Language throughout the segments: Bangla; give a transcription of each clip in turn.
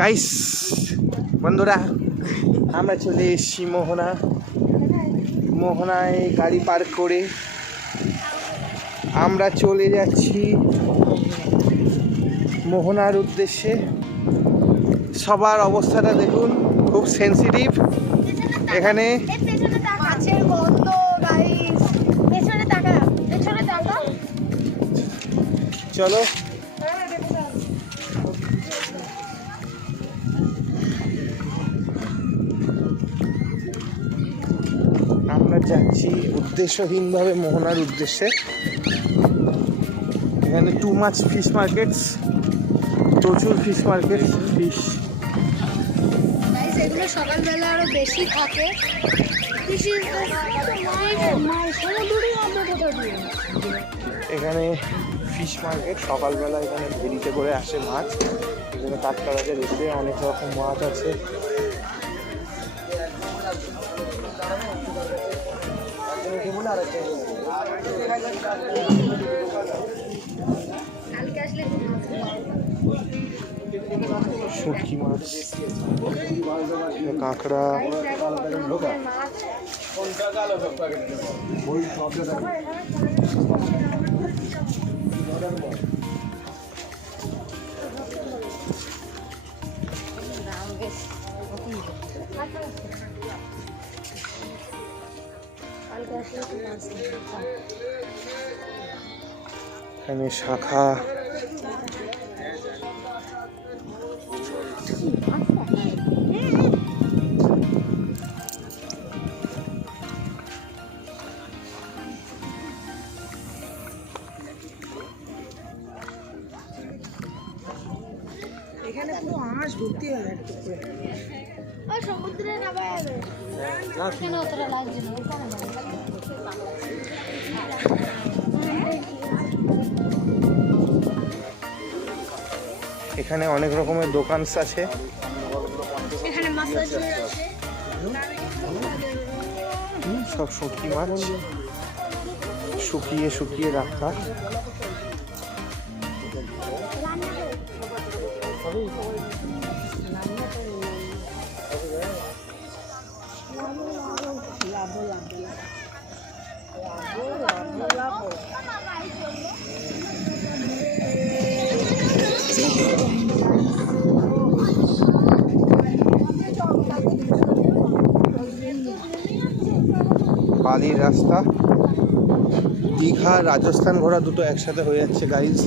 গাইস বন্ধুরা, আমরা চলে এসেছি মোহনায় গাড়ি পার্ক করে আমরা চলে যাচ্ছি মোহনার উদ্দেশ্যে। সবার অবস্থাটা দেখুন, খুব সেন্সিটিভ এখানে। চলো আমরা যাচ্ছি উদ্দেশ্যহীনভাবে মোহনার উদ্দেশ্যে। এখানে টু মাচ ফিশ মার্কেটস, প্রচুর ফিশ মার্কেট, ফিশ। এগুলো সকালবেলা আরো বেশি থাকে। এখানে ফিশ মার্কেট, সকালবেলা এখানে ভেরিতে করে আসে মাছ। এখানে টাটকা টাটকা দেখতে অনেক রকম মাছ আছে। শুটকি মাছ, কাঁকড়া, এখানে শাখা, এখানে পুরো আঁশ ভর্তি হয়ে যাবে। সমুদ্রে নামা যাবে, কেন অতটা লাগছে না। এখানে অনেক রকমের দোকান আছে। এখানে মাসাজ আছে, সব শুটকি মাছ শুকিয়ে শুকিয়ে রাখা। বালির রাস্তা, দীঘা রাজস্থান ঘোরা দুটো একসাথে হয়ে যাচ্ছে গাইজ।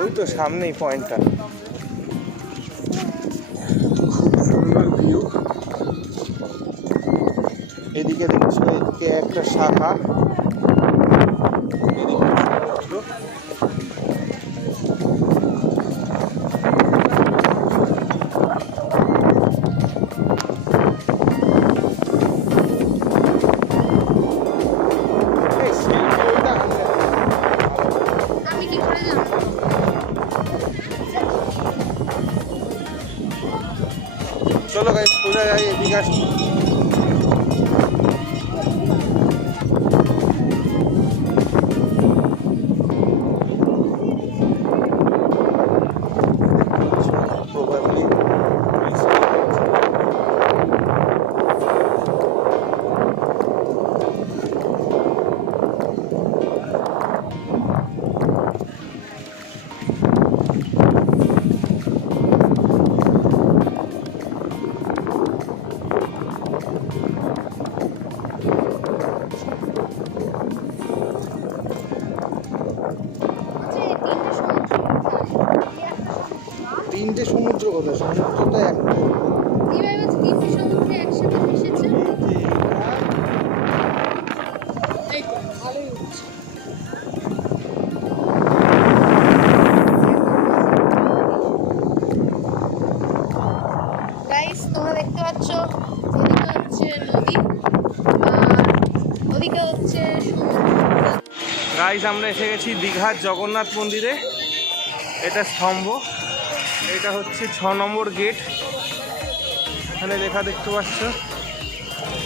ওই তো সামনেই পয়েন্টটা, খুব সুন্দর ভিউ। এদিকে দেখছো, এদিকে একটা শাখা, এদিকে সমুদ্র। আমি কি করে যাব? চলো গাইস, সোজা যাই, এদিকে আসি। তিনটে সমুদ্র, কোথায় সমুদ্রটা একটা। কিভাবে তিনটে সমুদ্রে একসাথে মিশেছে? এই তো ভালোই হচ্ছে। গাইস, তোমরা দেখতে পাচ্ছ, ওদিকে হচ্ছে নদী আর ওদিকে হচ্ছে সমুদ্র। গাইস, আমরা এসে গেছি দীঘার জগন্নাথ মন্দিরে। এটা স্তম্ভ, এটা হচ্ছে 6 নম্বর গেট। এখানে লেখা দেখতে পাচ্ছ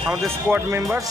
আমাদের স্কোয়াড মেম্বার্স।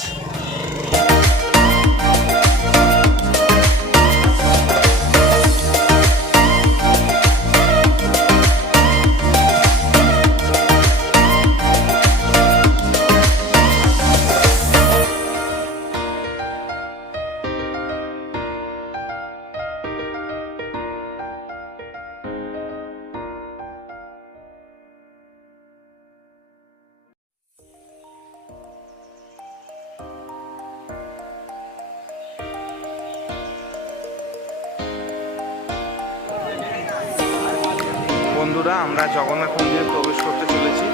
বন্ধুরা, আমরা জগন্নাথ মন্দিরে প্রবেশ করতে চলেছি।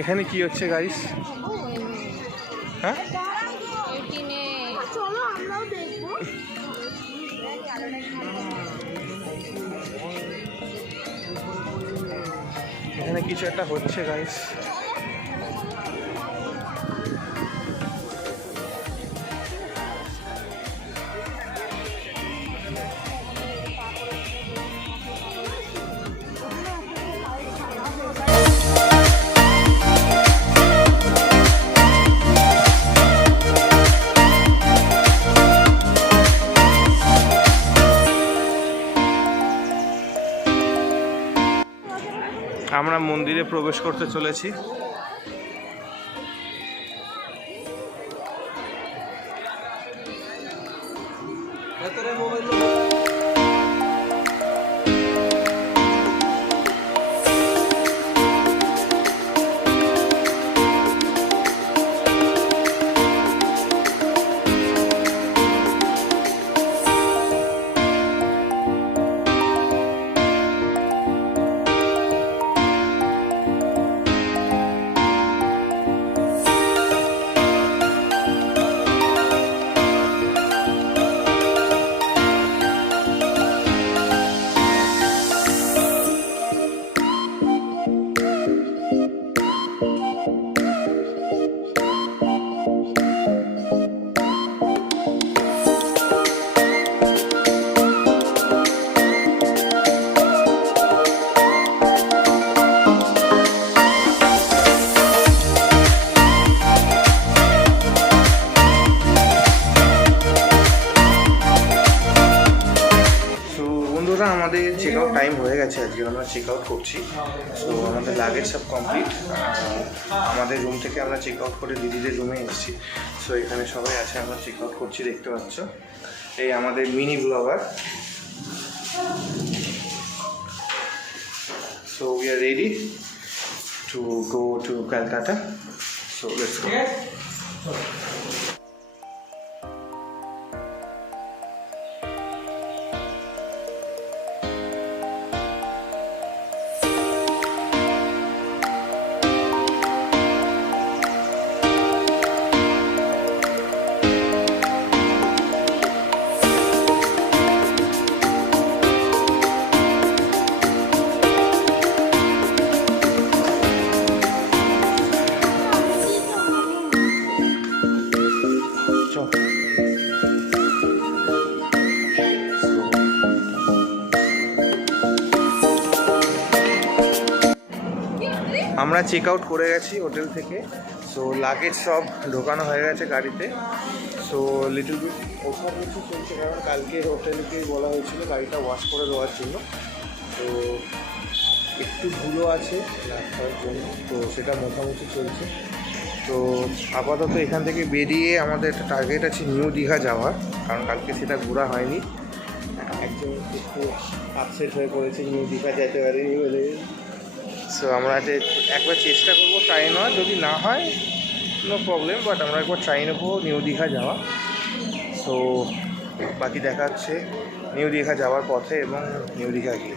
এখানে কি হচ্ছে গাইস? হ্যাঁ, এখানে কিছু একটা হচ্ছে গাইস। আমরা মন্দিরে প্রবেশ করতে চলেছি। আমাদের চেক আউট টাইম হয়ে গেছে, আজকে আমরা চেক আউট করছি। সো আমাদের লাগেজ সব কমপ্লিট। আমাদের রুম থেকে আমরা চেক আউট করে দিদিদের রুমে এসেছি। সো এখানে সবাই আছে, আমরা চেক আউট করছি, দেখতে পাচ্ছ। এই আমাদের mini blogger. So we are ready to go to Calcutta. So let's go. আমরা চেক আউট করে গেছি হোটেল থেকে। সো লাগেজ সব ঢোকানো হয়ে গেছে গাড়িতে। সো লিটল বিট ওঠাবুঠি চলছে, কারণ কালকে হোটেলকে বলা হয়েছিল গাড়িটা ওয়াশ করে দেওয়ার জন্য। তো একটু ধুলো আছে রাস্তার জন্য, তো সেটা মোটামুটি চলছে। তো আপাতত এখান থেকে বেরিয়ে আমাদের একটা টার্গেট আছে নিউ দীঘা যাওয়ার, কারণ কালকে সেটা ঘোরা হয়নি। একজন একটু আপসেট হয়ে পড়েছে, নিউ দীঘা যেতে পারিনি বলে। সো আমরা একবার চেষ্টা করবো ট্রাই নেওয়ার, যদি না হয় নো প্রবলেম, বাট আমরা একবার ট্রাই নেবো নিউ দীঘা যাওয়া। সো বাকি দেখা হচ্ছে নিউ দীঘা যাওয়ার পথে এবং নিউ দীঘা গিয়ে।